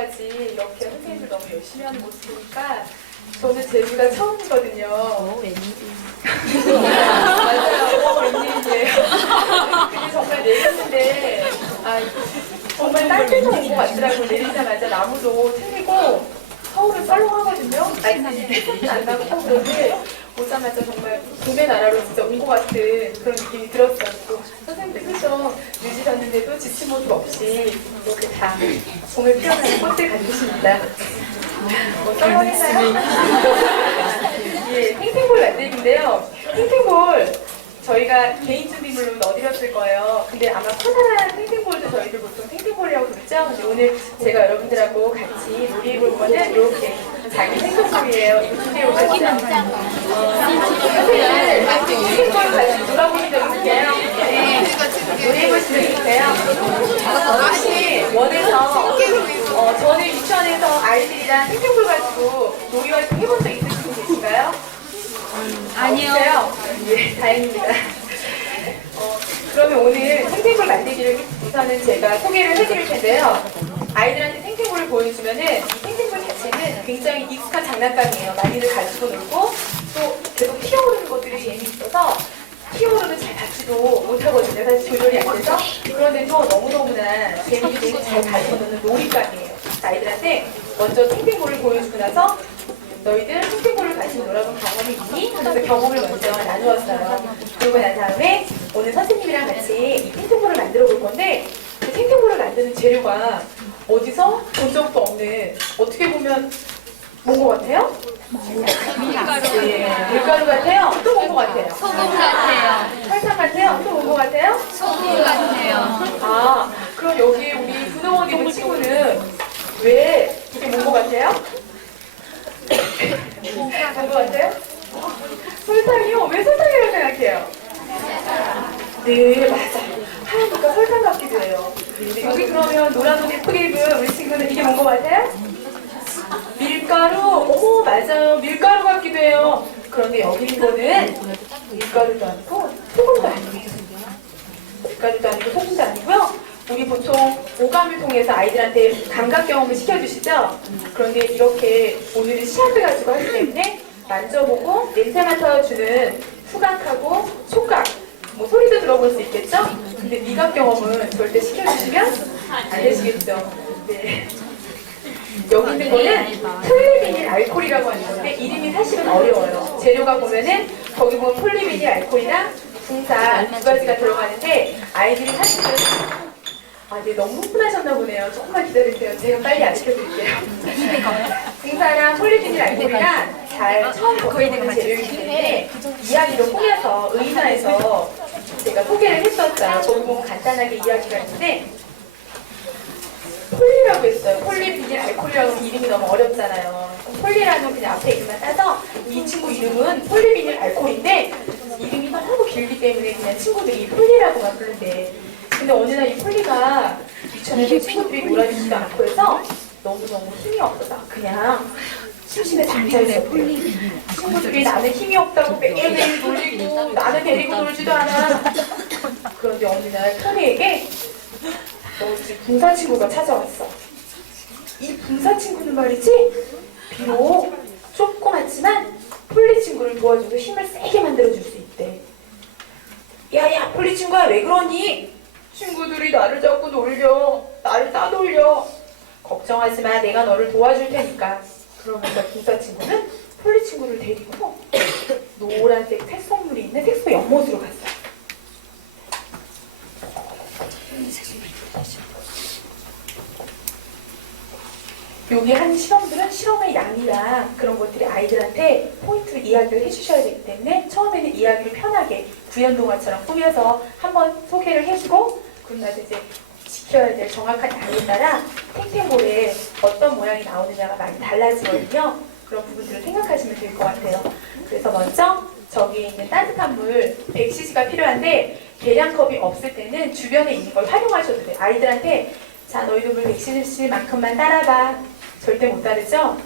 마지막까지 이렇게 선생님들 너무 열심히 하는 모습 보니까 저는 제주가 처음이거든요. 맞아요. 웬일이에요. 근데 정말 내렸는데 정말 따뜻한 온 것 같더라고요. 내리자마자 나무도 틀리고 서울은 썰렁하거든요. 날씨는 안 나고 그런데 오자마자 정말 봄의 나라로 진짜 온 것 같은 그런 느낌이 들었어요. 또 선생님들께서 늦으셨는데도 지친 모습 없이 이렇게 다 봄을 피어나는 꽃들 같으십니다. 뭐 썰렁했나요? 예, 탱탱볼 만들기인데요. 탱탱볼 저희가 개인 준비물로 넣어드렸을 거예요. 근데 아마 커다란 탱탱볼도 저희들 보통 탱탱볼이라고 부르죠. 근데 오늘 제가 여러분들하고 같이 놀이해볼 거는 이렇게 작은 탱탱볼이에요. 이거 준비해 오셨죠? 선생님들 탱탱볼 같이 놀아보신 적 있으세요? 네. 놀이해보신 적 있으세요? 혹시 원에서 저는 유치원에서 아이들이랑 탱탱볼 가지고 놀이 활동 해본 적 있으신 분 계신가요? 아니요. 예, 다행입니다. 그러면 오늘 탱탱볼 만들기를 우선은 제가 소개를 해드릴 텐데요. 아이들한테 탱탱볼을 보여주면은 이 탱탱볼 자체는 굉장히 익숙한 장난감이에요. 많이들 가지고 놀고 또 계속 튀어오르는 것들이 재미있어서 튀어오르면 잘 받지도 못하거든요. 사실 조절이 안 돼서. 그런데도 너무너무나 재미있고 잘 가지고 노는 놀이감이에요. 아이들한테 먼저 탱탱볼을 보여주고 나서 너희들 탱탱볼을 가지고 놀아본 경험이 있니? 하면서 경험을 먼저 나누었어요. 그러고 난 다음에 오늘 선생님이랑 같이 이 탱탱볼을 만들어 볼 건데 그 탱탱볼을 만드는 재료가 어디서 본 적도 없는 어떻게 보면 뭔 것 같아요? 밀가루. 예, 밀가루 같아요? 또 뭔 것 같아요? 소금 같아요. 설탕 같아요? 또 뭔 것 같아요? 소금 같아요. 그럼 여기 우리 분홍옷 입은 친구는 왜 이게 뭔 것 같아요? 뭔 것 같아요? 설탕이요? 왜 설탕이라고 생각해요? 네, 맞아요. 하얀니까 설탕 같기도 해요. 근데 여기 그러면 노란 옷 예쁘게 입은 우리 친구는 이게 뭔 것 같아요? 밀가루? 어머, 맞아요. 밀가루 같기도 해요. 그런데 여기 있는 거는 밀가루도 아니고 소금도 아니고 밀가루도 아니고 소금도 아니고요. 우리 보통 오감을 통해서 아이들한테 감각 경험을 시켜주시죠? 그런데 이렇게 오늘은 시합을 가지고 하기 때문에 만져보고 냄새 맡아주는 후각하고 촉각, 뭐 소리도 들어볼 수 있겠죠? 근데 미각 경험은 절대 시켜주시면 안 되시겠죠? 네. 여기 있는 거는 폴리비닐 알코올이라고 하는 건데 이름이 사실은 어려워요. 재료가 보면은 거기 보면 폴리비닐 알코올이랑 붕산 두 가지가 들어가는데 아이들이 사실은 네, 너무 흥분하셨나 보네요. 조금만 기다리세요. 제가 빨리 알려드릴게요. 붕산이랑 폴리비닐 알코올이랑 잘 처음 접해보는 재료이기 때문에 이야기로 꾸며서 의사에서 제가 소개를 했었어요. 거기 보면 간단하게 이야기가 있는데 폴리라고 했어요. 폴리비닐 알코올이라고 하면 이름이 너무 어렵잖아요. 폴리라는 그냥 앞에 이름만 따서 이 친구 이름은 폴리비닐 알코올인데 이름이 너무 길기 때문에 그냥 친구들이 폴리라고만 부른대. 근데 어느 날 이 폴리가 유치원에서 친구들이 놀아주지도 않고 해서 너무너무 힘이 없어서 그냥 심심해서 앉아있었대요. 친구들이 나는 힘이 없다고 매일매일 놀리고 나는 데리고 놀지도 않아. 그런데 어느 날 폴리에게 너 지금 붕사 친구가 찾아왔어. 이 붕사 친구는 말이지 비록 조그맣지만 폴리 친구를 도와줘서 힘을 세게 만들어줄 수 있대. 야야 폴리 친구야 왜 그러니? 친구들이 나를 자꾸 놀려. 나를 따돌려. 걱정하지 마. 내가 너를 도와줄 테니까. 그러면서 붕사 친구는 폴리 친구를 데리고 노란색 색소물이 있는 색소 연못으로 갔어요. 여기 한 실험들은 실험의 양이랑 그런 것들이 아이들한테 포인트로 이야기를 해주셔야 되기 때문에 처음에는 이야기를 편하게 구연동화처럼 꾸며서 한번 소개를 해주고 그럼 나서 이제 지켜야 될 정확한 양에 따라 탱탱볼에 어떤 모양이 나오느냐가 많이 달라지거든요. 그런 부분들을 생각하시면 될 것 같아요. 그래서 먼저 저기 있는 따뜻한 물 100cc가 필요한데 계량컵이 없을 때는 주변에 있는 걸 활용하셔도 돼요. 아이들한테 자 너희도 물 100cc만큼만 따라봐. 절대 못 따르죠?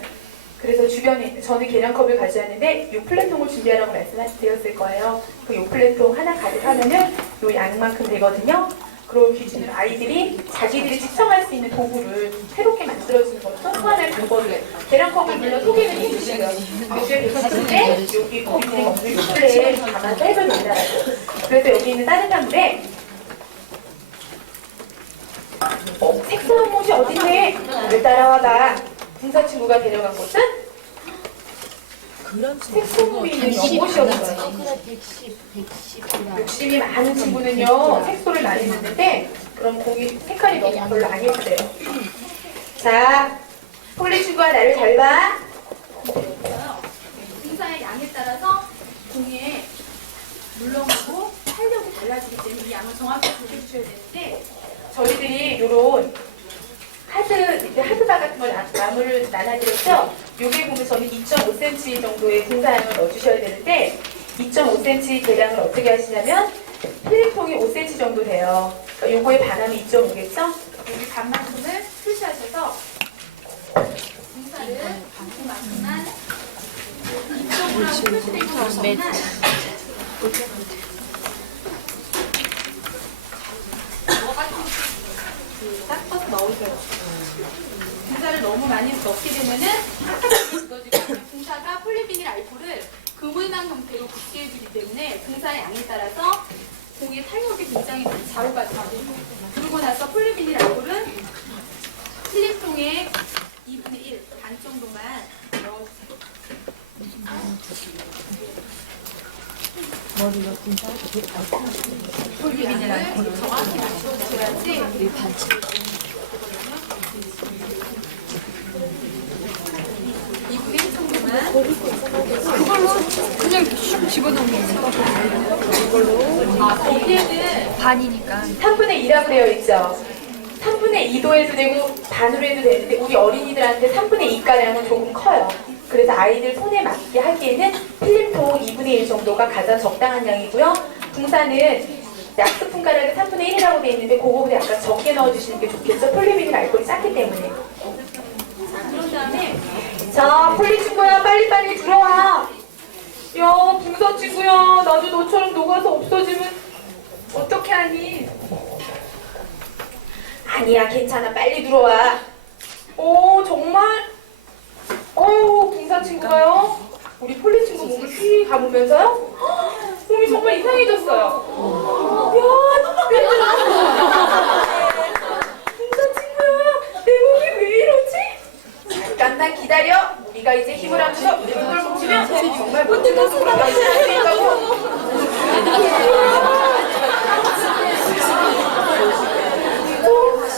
그래서 주변에 저는 계량컵을 가져왔는데 요플레통을 준비하라고 말씀드렸을 거예요. 그 요플레통 하나 가득하면은 요 양만큼 되거든요. 그런 기준을 아이들이 자기들이 측정할 수 있는 도구를 새롭게 만들어주는 것도 또 하나의 방법이에요. 계량컵을 물론 소개는 해주시고요. 요즘에 봤을 때 여기 거기 요플레에 담아서 해볼 만들어요. 그래서 여기 있는 따뜻한데 색소한 못이 어딘데? 왜 따라와봐. 군사 친구가 데려간 곳은 색소음이 있는 연못이었어요. 욕심이 많은 친구는요, 색소를 많이 넣는데, 그럼 공이 색깔이 너무 별로 안 예쁘대요. 자, 폴리 친구가 나를 잘 봐. 분사의 양에 따라서 공에 물렁하고 탄력이 달라지기 때문에 이 양을 정확히 조절해주셔야 되는데, 저희들이 요런 하드바 같은 걸 나무를 나눠드렸죠? 요게 보면 저는 2.5cm 정도의 분사량을 넣어주셔야 되는데 2.5cm 계량을 어떻게 하시냐면 필름통이 5cm 정도 돼요. 그러니까 요거에 반하면 2.5겠죠? 여기 반만큼을 표시하셔서 분사를 그만큼만 2.5라고 표시되어 있는 것만 딱 떠서 넣으세요. 분사를 너무 많이 넣게 되면은 굳어지고 분사가 폴리비닐 알코올을 그물망 형태로 굳게 해주기 때문에 분사의 양에 따라서 공의 탄력이 굉장히 많이 좌우가 돼요. 그러고 나서 폴리비닐 알코올은 필름통의 2분의 1, 반 정도만 넣어주세요. 폴리비닐 알코올을 정확히 맞춰주셔야지 그걸로 그냥 이렇게 슉 집어넣으면 아, 거기에는 반이니까 3분의 2라고 되어 있죠. 3분의 2도 해도 되고 반으로 해도 되는데 우리 어린이들한테 3분의 2가량은 조금 커요. 그래서 아이들 손에 맞게 하기에는 필름통 2분의 1 정도가 가장 적당한 양이고요. 분사는 약스푼 가락에 3분의 1이라고 되어 있는데 그거보다 약간 적게 넣어주시는 게 좋겠죠. 폴리비닐 알코올이 작기 때문에. 자, 그런 다음에 자, 폴리 친구야 빨리빨리 들어와. 야, 분사 친구야 나도 너처럼 녹아서 없어지면 어떻게 하니? 아니야 괜찮아 빨리 들어와. 오 정말? 분사 친구가요? 우리 폴리 친구 몸을 휘 감으면서요? 헉, 몸이 정말 이상해졌어요. 야, 분사 친구야 내 몸이 왜 이러지? 잠깐만 기다려. 우리가 이제 힘을 합쳐 눈을 붙이면 정말 멋진 모습으로 변신할 수 있다고.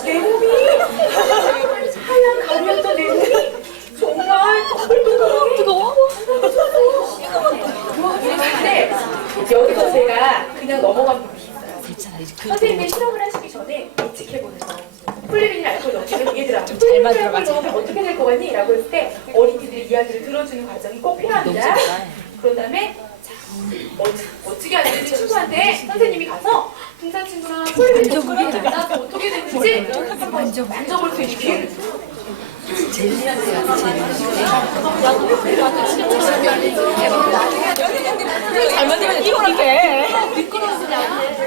내 몸이 하얀 가루였던 내 몸이 정말 뜨거워. 근데 여기서 제가 그냥 넘어간 부분이 있어요. 선생님이 실험을 하시기 전에 예측해보는 거. 폴리비닐 알코올 넣으면 얘들아 폴리비닐 알코올 넣으면 어떻게 될 것 같니? 라고 했을 때 어린이들의 이야기를 들어주는 과정이 꼭 필요합니다. 그런 다음에 자, 어떻게 해야 되는지 친구한테 선생님이 가서 분사 친구랑 폴리비닐 알코올이 만나서 어떻게 되는지 한번 만져볼 수 있는 기회를 줘요. 잘 만들면 이거렇게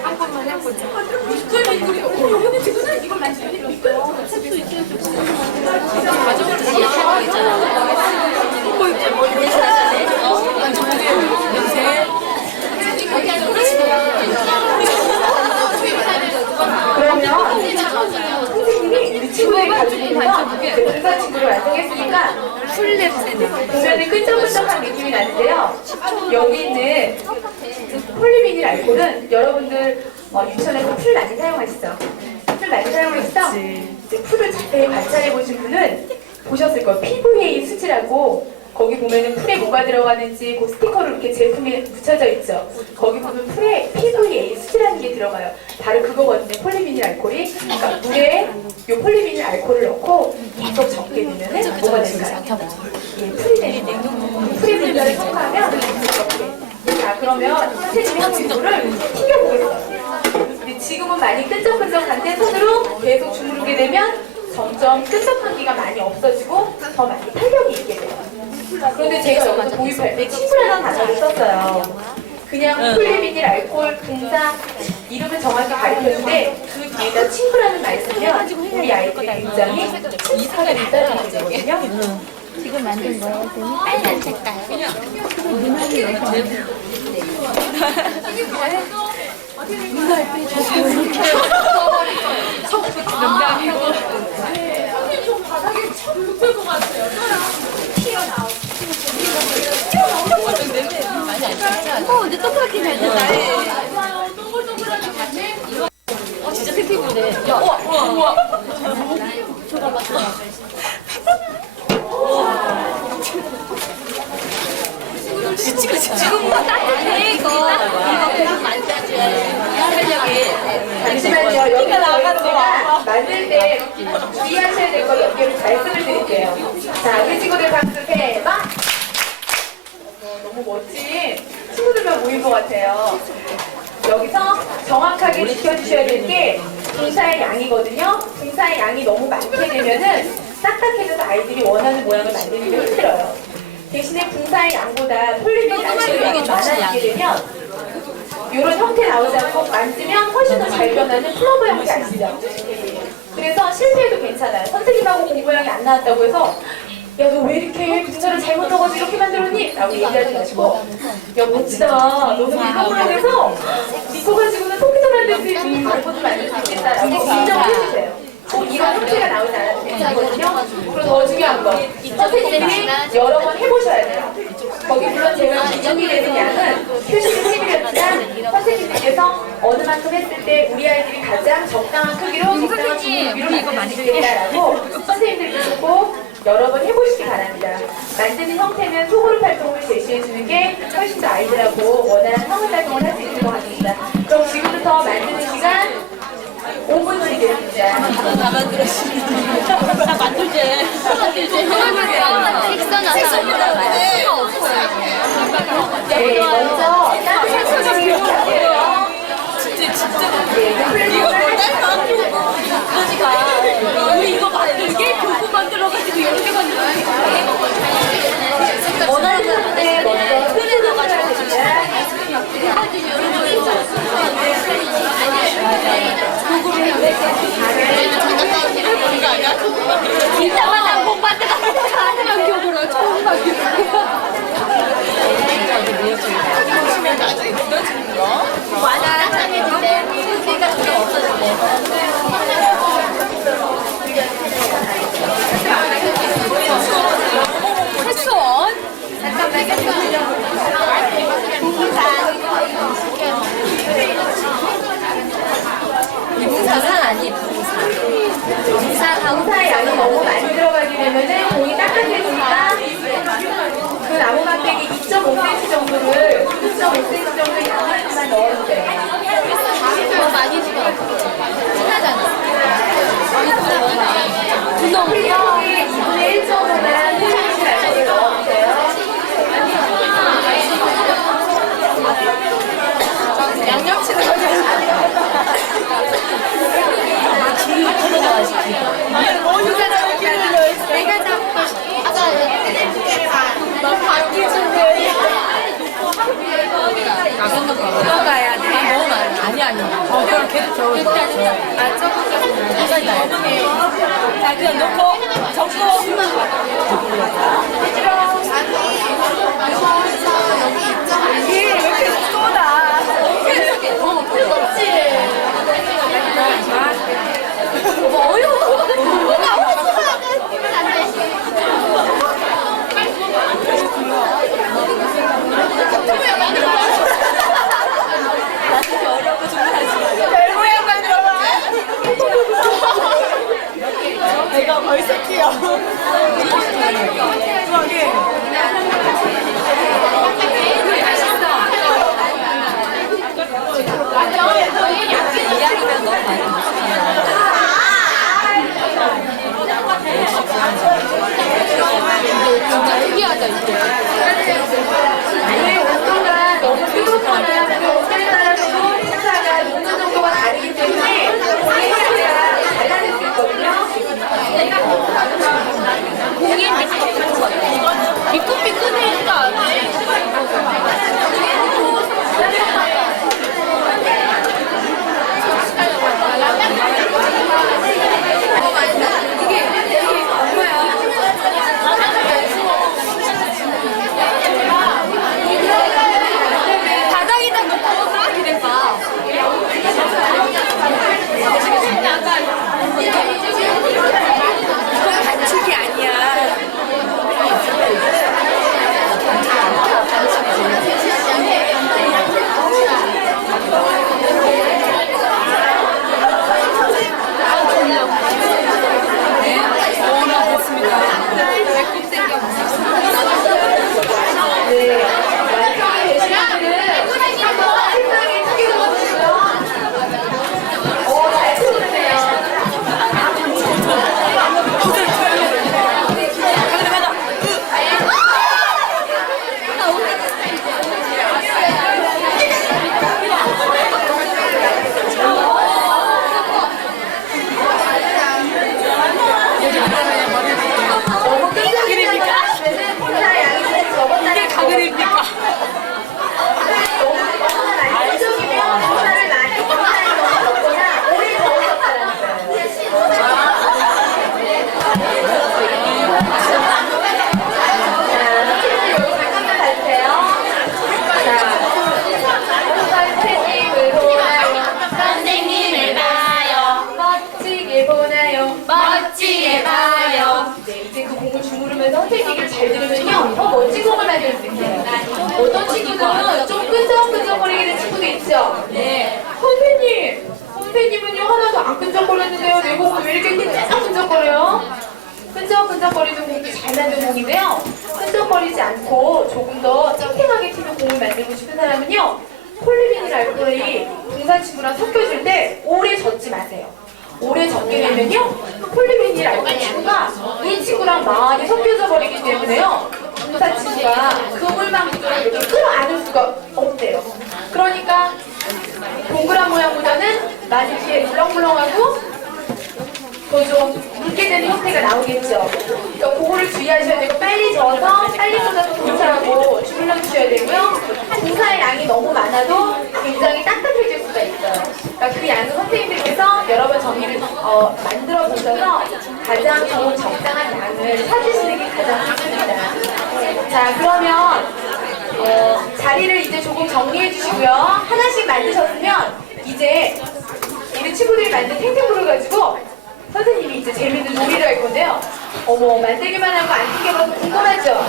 한 번만 해보자. 미끌미끌이 여기 지금 이걸 만지면 미끌미끌 수 있어요. 그러면 선생님이 우리 친구들이 가지고 있는 분사 친구를 완성했으니까 풀 냄새는 보면은 끈적끈적한 느낌이 나는데요. 여기 있는 폴리비닐 알코올은 여러분들 유치원에서 풀 많이 사용하시죠? 풀 많이 사용하시죠? 이제 풀을 자세히 관찰해 보신 분은 보셨을 거예요. PVA 수지라고 거기 보면은 풀에 뭐가 들어가는지 그 스티커로 이렇게 제품에 붙여져 있죠. 거기 보면 풀에 PVA 수지라는 게 들어가요. 바로 그거거든요. 폴리비닐 알코올이. 그러니까 물에 이 폴리비닐 알코올을 넣고 계속 적게 두면은 뭐가 될까요? 예, 풀이 되는 거예요. 풀의 분자를 첨가하면 이렇게. 자, 그러면 선생님이 하고 있는 거를 튀겨보겠습니다. 근데 지금은 많이 끈적끈적한데 손으로 계속 주무르게 되면 점점 끈적함기가 많이 없어지고 더 많이 탄력이 있게 돼요. 그런데 제가 여기서 도입할 때 친구라는 단어를 썼어요. 그냥 폴리비닐 알코올 분사 이름을 정확히 가르쳤는데 그 뒤에다 친구라는 말을 쓰면 우리 아이들이 굉장히 친숙하게 따라가게 되거든요. 지금 만든 거예요, 쌤이? 빨간 색깔. 근데 똑같이 잘 된다. 진짜 탱탱이네. 야, 우와. 지금 따뜻해 이거. 이거 만들지. 탄력이. 잠시만요. 여기가 나가는 거 만들 때 주의하셔야 될 거 몇 개를 말씀을 드릴게요. 자, 우리 친구들 박수 대박! 너무 멋진 친구들만 모인 것 같아요. 여기서 정확하게 지켜주셔야 될 게 분사의 양이거든요. 분사의 양이 너무 많게 되면은 딱딱해져서 아이들이 원하는 모양을 만들기 힘들어요. 대신에 분사의 양보다 폴리빈 양이 많아지게 되면 이런 형태 나오지 않고 만지면 훨씬 더 잘 변하는 플러버 형태 아시죠? 그래서 실패해도 괜찮아요. 선생님하고 공부량이 안 나왔다고 해서 야, 너 왜 이렇게 분사를 잘못 넣어가지고 이렇게 만들었니? 라고 얘기하지 마시고 야, 멋지다. 너는 이거라고 해서 이거 가지고는 컴퓨터 만들 수 있는 말고도 만들 수 있겠다. 라고 인정을 해주세요. 꼭 이런 형태가 나오지 않아도 괜찮거든요. 그리고 더 중요한 거 선생님들이 여러 번 해보셔야 돼요. 거기 물론 제가 기준이 되는 양은 표시를 해드렸지만 선생님들께서 어느 만큼 했을 때 우리 아이들이 가장 적당한 크기로 적당한 중기로 만들 수 있겠다라고 선생님들께서 꼭 여러 번 해보시기 바랍니다. 만드는 형태는 소그룹 활동을 제시해주는 게 훨씬 더 아이들하고 원활한 성을 활동을 할 수 있을 것 같습니다. 그럼 지금부터 만드는 시간 5분 드리겠습니다. 다 만들었어. 다 만들지. 네, 먼저 따뜻한 소금을 할게요. 이거 뭐야? 우리 이거 만들게 교구 만들어가지고 이렇게 만들었지. 원하는 네, 먼저 끈에 넣어가지고 이따만 복 받으라. 하는 교구로 처음 봤어요. 완화해진대. 크기가 점점 없어진대. 패션. 부산 아니 부산. 강사의 양이 너무 많이 들어가게 되면은 공이 딱딱해지니까 그 나무 막대기 2.5cm 정도를 2.5cm 정도의 양만 넣어도 돼요. 많이 지금 친하잖아. 플리어의 2분의 1 정도만 플리어시 말고를 넣어주세요. 양념치는 내가 잡고 들어가야 돼. 너무 많아. 아니. 그럼 계속 저어. 아, 조금 자, 그냥 넣고 접고. 이게 왜 이렇게 쏟아? 뜨겁지? 내가 벌써 뛰어. 이야기면 너무 많이 진짜 특이하다 이거. 왜 온도가 너무 뜨겁거나 또 따라서 행사가 녹는 정도가 다르기 때문에 행사가 달라질 수 있거든요. 네, 완성이 되신 분들은 한번 책상에 튀겨놓고 주시고요. 잘 치우네요. 너무 끈적이니까 혼자 양이 좀 적었다는 거. 가글입니까? 너무나 많이 끈적이면 혼자를 많이 적거나 오래 더우셨다는 거예요. 자, 친구들 여기 잠깐만 봐주세요. 자, 선생님을 보나요? 선생님을 봐요. 멋지게 보나요? 멋지게 봐요. 네, 이제 그 공을 주무르면서 선생님 얘기를 잘 들으면요, 더 멋진 공을 만들 수 있어요. 어떤 친구들은 좀 끈적끈적거리게 된 친구도 있죠? 네. 선생님은요, 하나도 안 끈적거렸는데요. 내 공은 왜 이렇게 끈적끈적거려요? 끈적끈적거리는 공도 잘 만든 공인데요. 끈적거리지 않고 조금 더 탱탱하게 튀는 공을 만들고 싶은 사람은요, 폴리비닐 알코올이 등산 친구랑 섞여줄 때 오래 젓지 마세요. 오래 젓게 되면요, 폴리비닐 알코올 친구가 이 친구랑 많이 섞여져 버리기 때문에요, 등산 친구가 그물망처럼 이렇게 끌어안을 수가 없대요. 그러니까 동그란 모양보다는 많이 이렇게 물렁물렁하고 더 좀 묽게 되는 형태가 나오겠죠. 그러니까 그거를 주의하셔야 되고, 빨리 저어서 빨리 쏟아서 공사하고 주물러 주셔야 되고요. 공사의 양이 너무 많아도 굉장히 딱딱해질 수가 있어요. 그러니까 그 양은 선생님들께서 여러 번 정리를 만들어 보셔서 가장 좋은 적당한 양을 찾으시는 게 가장 좋습니다. 자, 그러면 자리를 이제 조금 정리해 주시고요. 하나씩 만드셨으면 이제 우리 친구들이 만든 탱탱볼을 가지고 선생님이 이제 재밌는 놀이를 할 건데요. 어머, 만들기만 하고 안 튕겨봐서 궁금하죠?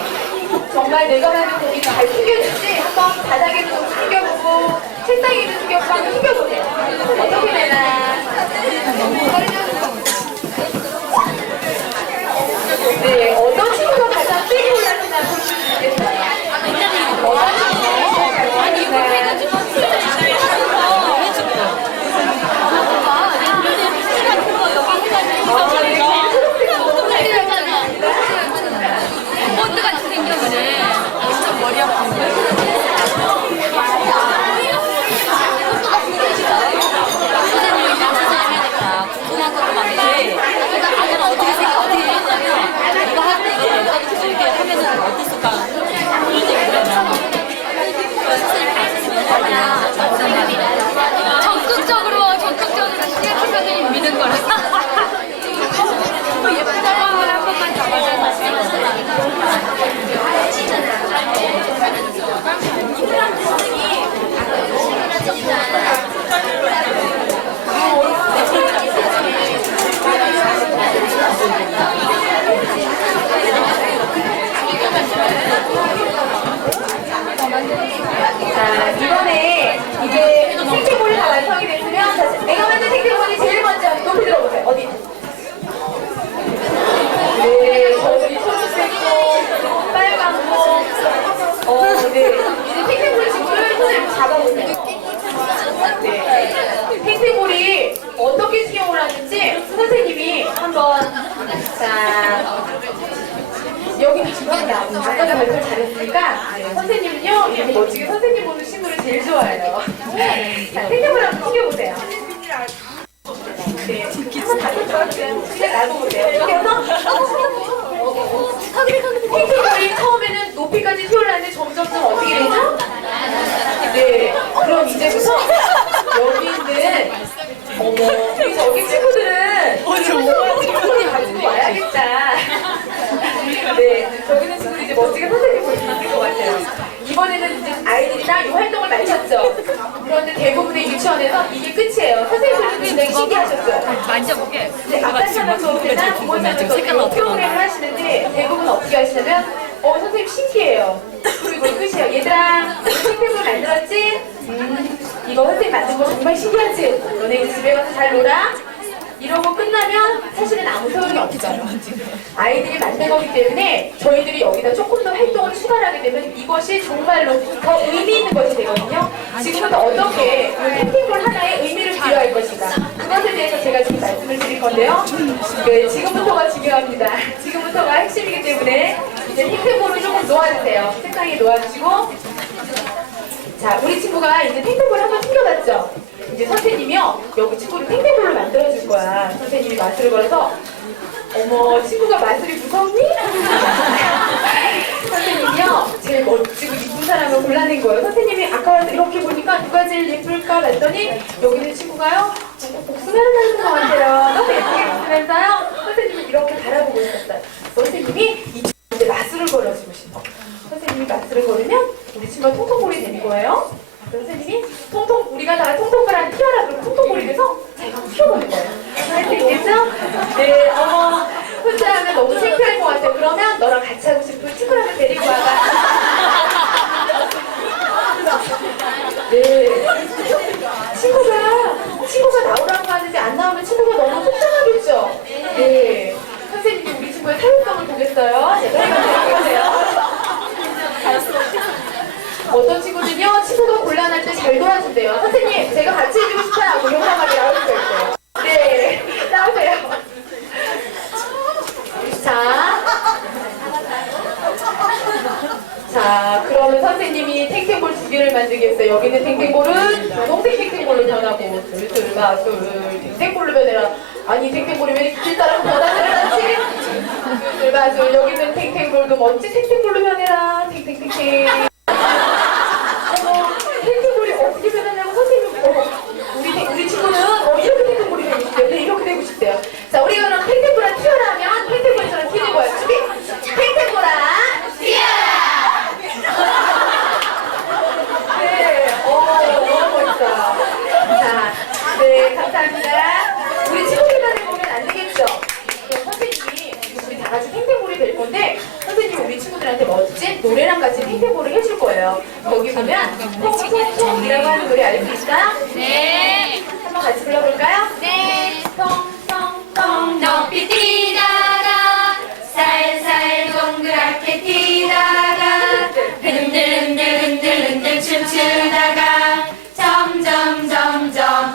정말 내가 만든 공이 잘 튕겨질지 한번 바닥에도 좀 튕겨보고 책상에도 튕겨보고 한번 튕겨보세요. 어떻게 되나? 네, 어떤 친구가 가장 세게 올라서나 볼 수 있겠어요? 어떤 친구가 잘 올라서나? 본드 같이 생겨보네. 완전 머리 아프네. 궁금한 것도 많은데 아까는 어떻게 했냐면 이거 할 때 이렇게 하면은 어땠을까? 적극적으로 시작해 선생님 믿는 거라. 예쁘다고 한 번만 더 자, 이번에 이제 탱탱볼이 다 완성이 됐으면 자, 내가 만든 탱탱볼이 제일 먼저 높이 들어보세요. 어디? 네, 저기 초록색고 빨간고 네. 이제 탱탱볼 친구를 손을 잡아보세요. 네. 탱탱볼이 어떻게 수영을 하는지 선생님이 한번 자 여기는 주방이다. 아까도 발표를 잘했으니까 선생님은요 이렇게 멋지게 선생님 보는 친구를 제일 좋아해요. 자, 탱탱볼 한번 튕겨보세요. 네, 한번 다시 들어주세요. 그냥 놔둬보세요. 이렇게 해서 탱탱볼이 처음에는 높이까지 튀어나왔는데 점점점 어떻게 되죠? 네, 그럼 이제부터 여기 있는 우리 저기 친구들은 선생님 가지고 와야겠다. 네, 저기는 친구들 이제 멋지게 선생님 볼 수 있을 것 같아요. 이번에는 이제 아이들이랑 이 활동을 마쳤죠. 그런데 대부분의 유치원에서 이게 끝이에요. 선생님들도 굉장히 신기하셨어요. 만져보게. 네, 앞단 차만 수업이나 부모 차만 수업 프로그램을 하시는데 대부분 어떻게 하시냐면 선생님 신기해요. 그리고 이걸 끝이에요. 얘들아, 탱탱볼 만들었지? 이거 선생님 만든 거 정말 신기하지? 너네 집에 가서 잘 놀아? 이러고 끝나면 사실은 아무 소용이 없어요. 아이들이 만든 거기 때문에 저희들이 여기다 조금 더 활동을 추가하게 되면 이것이 정말로 더 의미 있는 것이 되거든요. 지금부터 어떻게 펜팅볼 하나에 의미를 부여할 것인가, 그것에 대해서 제가 지금 말씀을 드릴 건데요. 네, 지금부터가 중요합니다. 지금부터가 핵심이기 때문에 이제 펜팅볼을 조금 놓아주세요. 세상에 놓아주시고, 자, 우리 친구가 이제 탱탱볼 한번 튕겨봤죠? 이제 선생님이요, 여기 친구를 탱탱볼로 만들어줄 거야. 선생님이 마술을 걸어서, 어머, 친구가 마술이 무섭니? 선생님이요, 제일 멋지고 이쁜 사람을 골라낸 거예요. 선생님이 아까 와서 이렇게 보니까 누가 제일 예쁠까 봤더니, 여기 있는 친구가요, 복숭아를 닮은 것 같아요. 너무 예쁘게 웃으면서요, 선생님을 이렇게 바라보고 있었어요. 선생님이 이 친구한테 마술을 걸어주고 싶어. 선생님이 마술을 걸으면 우리 친구가 통통볼이 되는 거예요. 선생님이 우리가 다 통통볼한 티아라 그러면 통통볼이 돼서 제가 키워보는 거예요. 알겠죠? 네, 혼자 하면 너무 창피할 것 같아요. 그러면 너랑 같이 하고 싶은 친구랑을 데리고 와가. 네. 친구가 나오라고 하는데 안 나오면 친구가 너무 속상하겠죠? 네. 선생님이 우리 친구의 사회성을 보겠어요. 네, 데리고 오세요. 어떤 친구들은요, 친구가 곤란할 때 잘 도와준대요. 선생님, 제가 같이 해주고 싶어요 하고 용감하게 나올 수가 있어요. 네, 나오세요. 자, 그러면 선생님이 탱탱볼 2개를 만들겠어요. 여기 있는 탱탱볼은 분홍색 탱탱볼로 변하고, 슬슬 마술 탱탱볼로 변해라. 아니, 탱탱볼이 왜 길 따라서 변하지를 않지? 슬슬 마술, 여기 있는 탱탱볼도 멋진 탱탱볼로 변해라. 탱탱탱탱. 탱탱볼이 어떻게 변하냐고 선생님이, 우리 친구는 이렇게 탱탱볼이 되고 싶대요. 네, 이렇게 되고 싶대요. 자, 우리가 그럼 탱탱볼아 튀어라 하면 탱탱볼처럼 튀는 거야. 준비! 탱탱볼아 튀어라! 네, 너무 멋있다. 자, 네, 감사합니다. 우리 친구들만의 보면 안 되겠죠? 그럼 선생님이 우리 다 같이 탱탱볼이 될 건데, 선생님이 우리 친구들한테 멋진 노래랑 같이 탱탱볼을 해줄 거예요. 거기 보면 통통통이라고 하는 노래 알 수 있어요? 네. 한번 같이 불러볼까요? 네. 통통통 높이 뛰다가 살살 동그랗게 뛰다가 흔들흔들 춤추다가 점점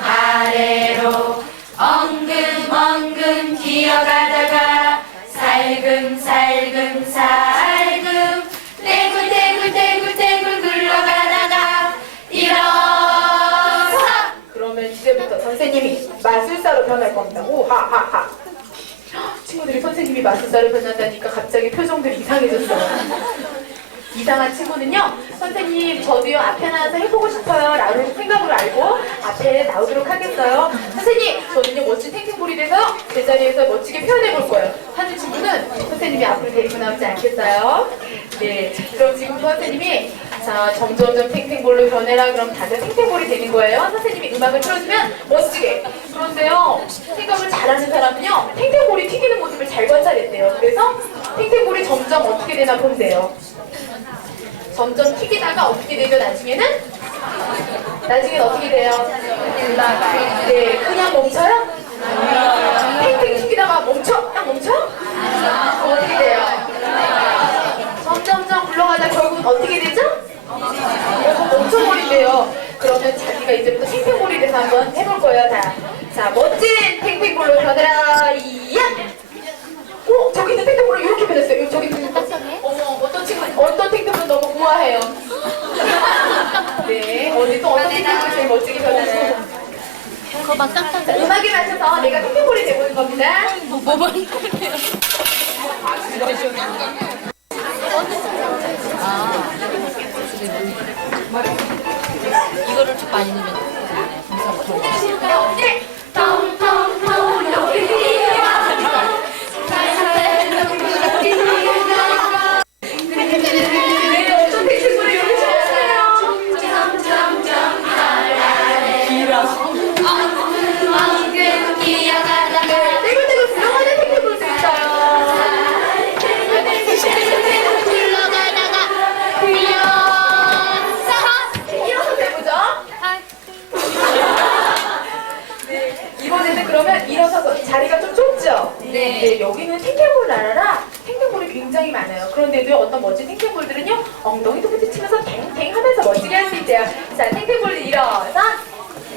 아래로 엉금엉금 기어가다가 살금 떼굴떼굴 굴러가다가 일어서. 그러면 이제부터 선생님이 마술사로 변할 겁니다. 오하하하. 친구들이 선생님이 마술사로 변한다니까 갑자기 표정들이 이상해졌어요. 이상한 친구는요, 선생님 저도요 앞에 나와서 해보고 싶어요 라는 생각으로 알고 앞에 나오도록 하겠어요. 선생님 저는요 멋진 탱탱볼이 돼서 제자리에서 멋지게 표현해볼 거예요 하는 친구는 선생님이 앞으로 데리고 나오지 않겠어요? 네, 그럼 지금부터 선생님이 자 점점점 탱탱볼로 변해라 그럼 다들 탱탱볼이 되는 거예요. 선생님이 음악을 틀어주면 멋지게. 그런데요 생각을 잘하는 사람은요 탱탱볼이 튀기는 모습을 잘 관찰했대요. 그래서 탱탱볼이 점점 어떻게 되나 본대요. 점점 튀기다가 어떻게 되죠? 나중에는 어떻게 돼요? 네, 그냥 멈춰요? 탱탱 튀기다가 멈춰? 딱 멈춰? 어떻게 돼요? 점점점 굴러가다 결국은 어떻게 되죠? 멈춰버린대요. 그러면 자기가 이제부터 탱탱볼이 돼서 한번 해볼 거예요. 자, 멋진 탱탱볼로 변해라. 이야! 오, 저기 있는 탱탱볼로 이렇게 변했어요. 저기 있는 어떤 탱탱볼은 너무 우아해요. 네, 어디 또 어떤 탱탱볼이 제일 멋지게 변하나요? 자, 음악에 맞춰서 내가 탱탱볼이 되보는 겁니다. 이거를 좀 많이 넣으면 네, 통통통 높이 뛰어가다가 살살 동그랗게 뛰어가다가 네, 어떤 탱탱볼을 이렇게 찾았어요? 점점점 아래로 엉금 기어가다가 떼굴떼굴 굴러가는 탱탱볼도 있어요. 굴러가다가 일어서 해보죠. 네, 굉장히 많아요. 그런데도 어떤 멋진 탱탱볼들은요, 엉덩이도 부딪히면서 탱탱 하면서 멋지게 할 수 있대요. 자, 탱탱볼들 일어서.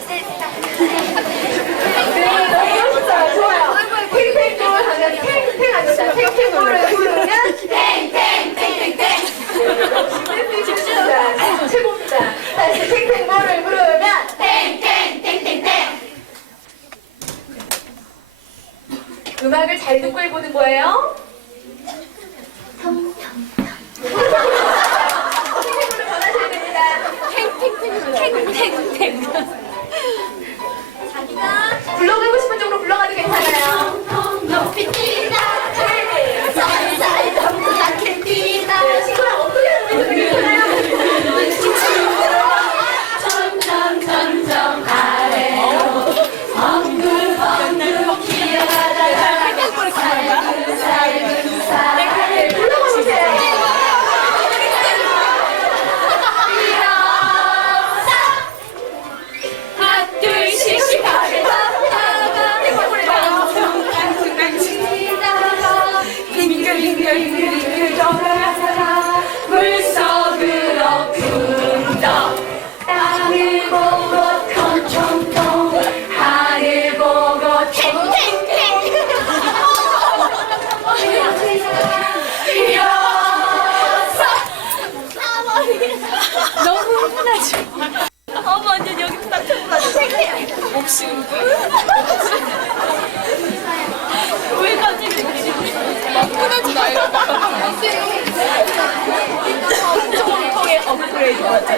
네, 너무 멋있어요. 좋아요. 탱탱볼 하면 탱탱 하죠. 탱탱볼을 부르면 탱탱탱탱탱. 최고입니다. 다시 탱탱볼을 부르면 탱탱탱탱탱. 음악을 잘 듣고 해보는 거예요. 탱탱볼을 변하셔야 됩니다. 불러가고 싶은 쪽으로 불러가도 괜찮아요. 높이 뛰다 쌀쌀 덤불나게 뛰다 친구랑 어떻게 하는 게 괜찮아요? 점점 아래로 엉글엉글 기어가다가 네, 불러가 보세요. 둘씩 빙글빙글 돌아가다가 물속으로 쿵덕 땅을 보고 통통통 하늘 보고 탱탱탱 뛰어서 너무 흥분하지. 완전 여기 딱 흥분하지. 목숨. 왜 갑자기 흥분하지 마요. 통통통의 업그레이드 맞아.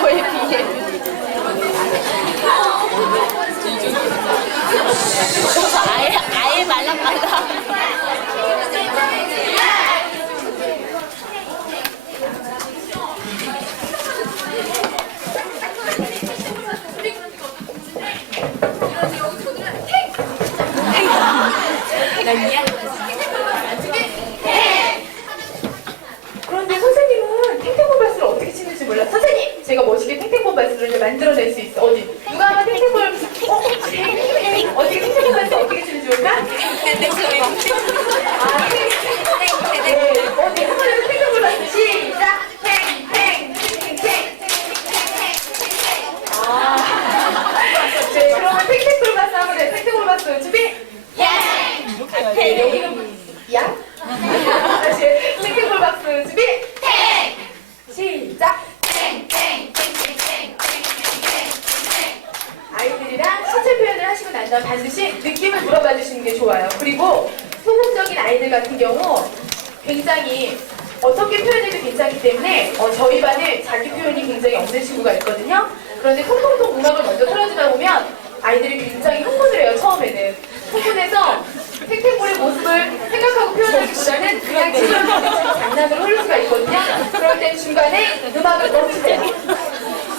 거에 비해. 아예 말랑말랑. 그런데 선생님은 탱탱볼 발스를 어떻게 치는지 몰라. 선생님! 제가 멋있게 탱탱볼 발스를 만들어낼 수 있어. 어디? 누가 한번 탱탱볼 어떻게 탱탱볼 발스 어떻게 치는지 몰라? 아, 네. 어디 한번 해서 탱탱볼 발스 시작! 탱탱탱탱탱 네, 그러면 탱탱볼 발스 한번 해. 탱탱볼 발스 준비! 네, 여기는 양? 다시 탱탱볼 박스 준비! 시작! 아이들이랑 신체 표현을 하시고 난 다음 반드시 느낌을 물어봐 주시는 게 좋아요. 그리고 소극적인 아이들 같은 경우 굉장히 어떻게 표현해도 괜찮기 때문에 저희 반에 자기 표현이 굉장히 없는 친구가 있거든요. 그런데 통통통 음악을 먼저 틀어주다 보면 아이들이 굉장히 흥분을 해요. 처음에는 흥분해서 탱탱볼의 모습을 생각하고 표현하기보다는 그냥 지금 장난으로 흐를 수가 있거든요. 그럴 땐 중간에 음악을 멈추세요.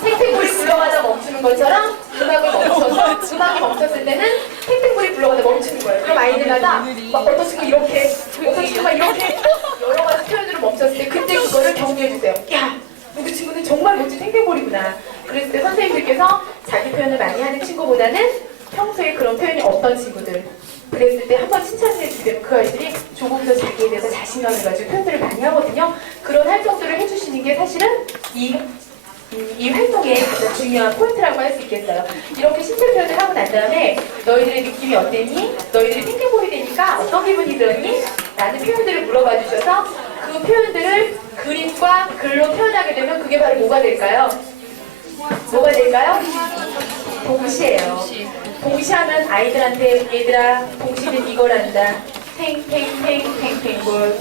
탱탱볼이 굴러가다 멈추는 것처럼 음악을 멈춰서 음악이 멈췄을 때는 탱탱볼이 굴러가다 멈추는 거예요. 그럼 아이들마다 막 어떤 친구 이렇게, 어떤 친구가 이렇게 여러 가지 표현으로 멈췄을 때 그때 그거를 격려해주세요. 야! 누구 친구는 정말 멋진 탱탱볼이구나. 그랬을 때 선생님들께서 자기 표현을 많이 하는 친구보다는 평소에 그런 표현이 없던 친구들 그랬을 때 한번 칭찬을 해주면 그 아이들이 조금 더 자기에 대해서 자신감을 가지고 표현들을 많이 하거든요. 그런 활동들을 해주시는 게 사실은 이 활동의 가장 중요한 포인트라고 할 수 있겠어요. 이렇게 신체 표현을 하고 난 다음에 너희들의 느낌이 어땠니? 너희들이 탱탱볼이 되니까 어떤 기분이 들었니? 라는 표현들을 물어봐 주셔서 그 표현들을 그림과 글로 표현하게 되면 그게 바로 뭐가 될까요? 뭐가 될까요? 동시예요. 동시하면 아이들한테 얘들아 동시는 이거란다. 탱탱탱탱탱볼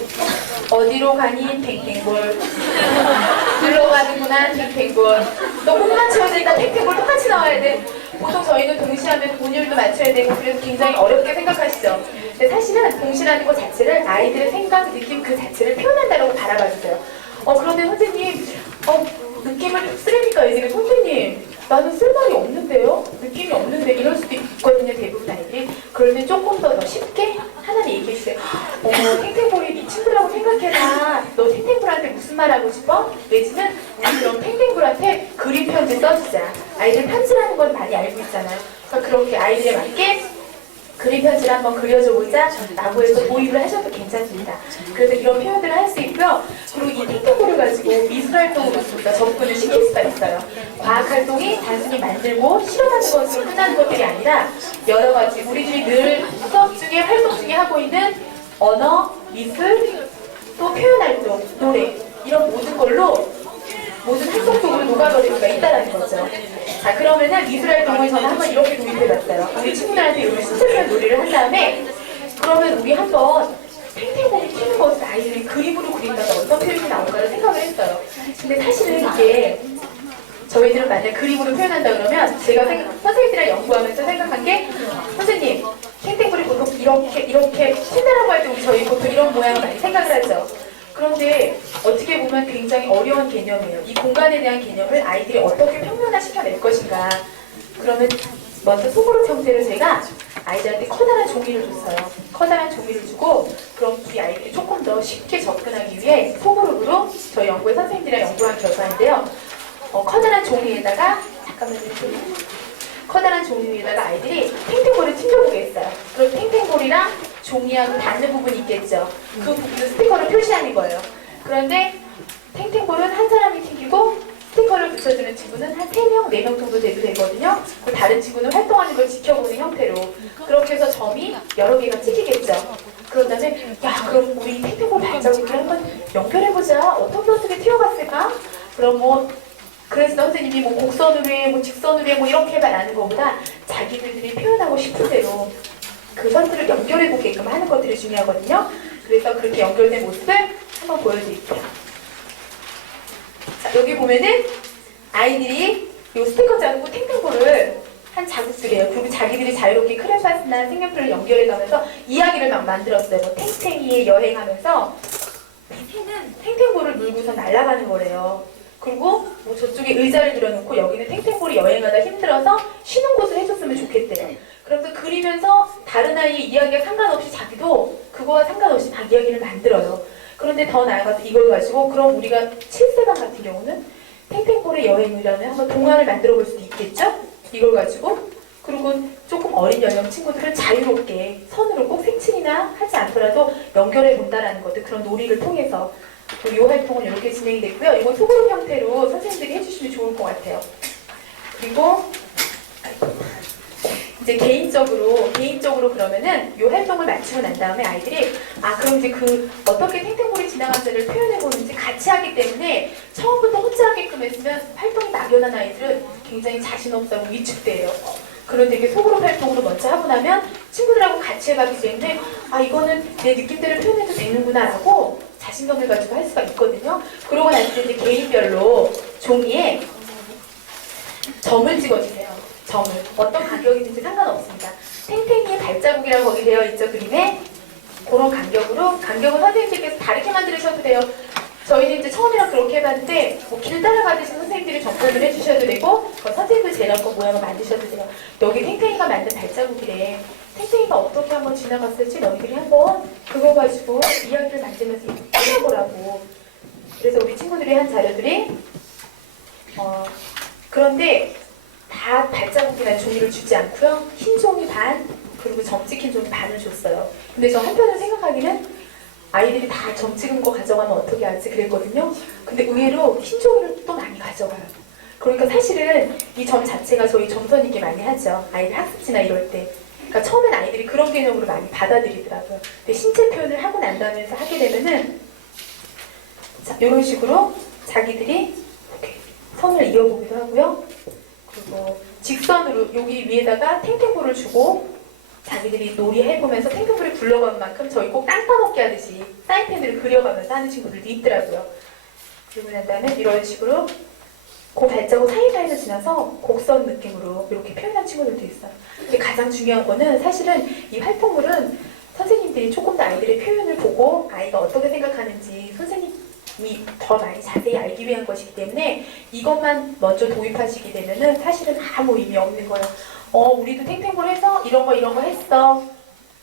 어디로 가니 탱탱볼 들러가는구나 탱탱볼 너 꼭 맞춰야 된다. 탱탱볼 똑같이 나와야 돼. 보통 저희는 동시하면 분율도 맞춰야 되고 그래서 굉장히 어렵게 생각하시죠. 근데 사실은 동시라는 것 자체를 아이들의 생각, 느낌 그 자체를 표현한다고 바라봐 주세요. 그런데 선생님 느낌을 쓰려니까 애들이 선생님 나는 쓸 말이 없는데요? 느낌이 없는데 이럴 수도 있거든요. 대부분 아이들이. 그럴 때 조금 더 쉽게 하나는 얘기해주세요. 탱탱볼이 네 친구랑 친구라고 생각해라. 너 탱탱볼한테 무슨 말 하고 싶어? 내지는 우리 그럼 탱탱볼한테 그림 편지 써주자. 아이들 편지라는 건 많이 알고 있잖아요. 그러니까 그렇게 아이들에 맞게 그림 편지를 한번 그려줘 보자 라고 해서 도입을 하셔도 괜찮습니다. 그래서 이런 표현들을 할 수 있고요. 그리고 이 탱탱볼을 가지고 미술활동으로 우리가 접근을 시킬 수가 있어요. 과학활동이 단순히 만들고 실험하는 것으로 끝나는 것들이 아니라 여러 가지 우리들이 늘 수업 중에 활동 중에 하고 있는 언어, 미술, 또 표현활동, 노래 이런 모든 걸로 모든 활동 속으로 녹아버릴 수가 있다는 거죠. 자, 그러면은 미술활동을 저는 한번 이렇게 도입해봤어요. 우리 친구들한테 이렇게 신체적인 놀이를 한 다음에 그러면 우리 한번 탱탱볼이 튀는 것을 아이들이 그림으로 그린다가 어떤 표현이 나올까를 생각을 했어요. 근데 사실은 이게 저희들은 만약 그림으로 표현한다 그러면 제가 선생님들이랑 연구하면서 생각한 게 선생님 탱탱볼이 보통 이렇게 튄다라고 할 때 우리 저희 보통 이런 모양을 많이 생각을 하죠. 그런데 어떻게 보면 굉장히 어려운 개념이에요. 이 공간에 대한 개념을 아이들이 어떻게 평면화시켜낼 것인가. 그러면 먼저 소그룹 형태로 제가 아이들한테 커다란 종이를 줬어요. 커다란 종이를 주고 그럼 우리 아이들이 조금 더 쉽게 접근하기 위해 소그룹으로 저희 연구의 선생님들이랑 연구한 결과인데요. 커다란 종이에다가 잠깐만요. 커다란 종이 위에다가 아이들이 탱탱볼을 튕겨보겠어요. 그럼 탱탱볼이랑 종이하고 닿는 부분이 있겠죠. 그 부분을 스티커를 표시하는 거예요. 그런데 탱탱볼은 한 사람이 튕기고 스티커를 붙여주는 친구는 한 3명, 4명 정도 돼도 되거든요. 그 다른 친구는 활동하는 걸 지켜보는 형태로 그렇게 해서 점이 여러 개가 찍히겠죠. 그런 다음에 야 그럼 우리 탱탱볼 발자국을 한번 연결해보자. 어떻게 튀어갔을까? 그럼 그래서 선생님이 곡선으로 해, 직선으로 해, 이렇게 말하는 것보다 자기들이 표현하고 싶은 대로 그 선들을 연결해 보게끔 하는 것들이 중요하거든요. 그래서 그렇게 연결된 모습을 한번 보여드릴게요. 자, 여기 보면은 아이들이 이 스티커 자르고 탱탱볼을 한 자국들이에요. 그리고 자기들이 자유롭게 크레파스나 색연필을 연결해 가면서 이야기를 막 만들었어요. 탱탱이에 여행하면서 밑에는 탱탱볼을 물고서 날아가는 거래요. 그리고 저쪽에 의자를 들여놓고 여기는 탱탱볼이 여행하다 힘들어서 쉬는 곳을 해줬으면 좋겠대요. 그래서 그리면서 다른 아이의 이야기가 상관없이 자기도 그거와 상관없이 다 이야기를 만들어요. 그런데 더 나아가서 이걸 가지고 그럼 우리가 7세반 같은 경우는 탱탱볼의 여행이라는 한번 동화를 만들어 볼 수도 있겠죠? 이걸 가지고 그리고 조금 어린 연령 친구들을 자유롭게 선으로 꼭 색칠이나 하지 않더라도 연결해 본다라는 것들 그런 놀이를 통해서 이 활동은 이렇게 진행이 됐고요. 이거 소그룹 형태로 선생님들이 해주시면 좋을 것 같아요. 그리고 이제 개인적으로 그러면은 이 활동을 마치고 난 다음에 아이들이 그럼 이제 어떻게 탱탱볼이 지나간지를 표현해 보는지 같이 하기 때문에 처음부터 혼자 하게끔 했으면 활동이 막연한 아이들은 굉장히 자신 없다고 위축돼요. 그런데 이게 소그룹 활동으로 먼저 하고 나면 친구들하고 같이 해가기 때문에 이거는 내 느낌대로 표현해도 되는구나 라고 자신감을 가지고 할 수가 있거든요. 그러고 나서 이제 개인별로 종이에 점을 찍어주세요. 점을. 어떤 간격이든지 상관없습니다. 탱탱이의 발자국이라고 거기 되어 있죠, 그림에. 그런 간격은 선생님들께서 다르게 만드셔도 돼요. 저희는 이제 처음이라 그렇게 해봤는데 길 따라가듯이 선생님들이 접근을 해주셔도 되고 선생님들 제일 모양을 만드셔도 돼요. 여기 탱탱이가 만든 발자국이래. 탱탱이가 어떻게 한번 지나갔을지 너희들이 한번 그거 가지고 이야기를 만들면서 해보라고. 그래서 우리 친구들이 한 자료들이 그런데 다 발자국이나 종이를 주지 않고요. 흰 종이 반 그리고 점 찍힌 종이 반을 줬어요. 근데 저 한편으로 생각하기는 아이들이 다 점 찍은 거 가져가면 어떻게 하지 그랬거든요. 근데 의외로 흰 종이를 또 많이 가져가요. 그러니까 사실은 이 점 자체가 저희 점선이기 많이 하죠. 아이들 학습지나 이럴 때. 그러니까 처음엔 아이들이 그런 개념으로 많이 받아들이더라고요. 근데 신체 표현을 하고 난 다음에 하게 되면은 이런 식으로 자기들이 이렇게 선을 이어보기도 하고요. 그리고 직선으로 여기 위에다가 탱탱볼을 주고 자기들이 놀이해보면서 탱탱볼이 굴러간 만큼 저희 꼭 땅 따먹기 하듯이 사인펜으로 그려가면서 하는 친구들도 있더라고요. 그리고 난 다음에 이런 식으로 그 발자국 사이사이를 지나서 곡선 느낌으로 이렇게 표현한 친구들도 있어요. 근데 가장 중요한 거는 사실은 이 활동물은 선생님들이 조금 더 아이들의 표현을 보고 아이가 어떻게 생각하는지 선생님이 더 많이 자세히 알기 위한 것이기 때문에 이것만 먼저 도입하시게 되면은 사실은 아무 의미 없는 거예요. 우리도 탱탱볼 해서 이런 거 했어.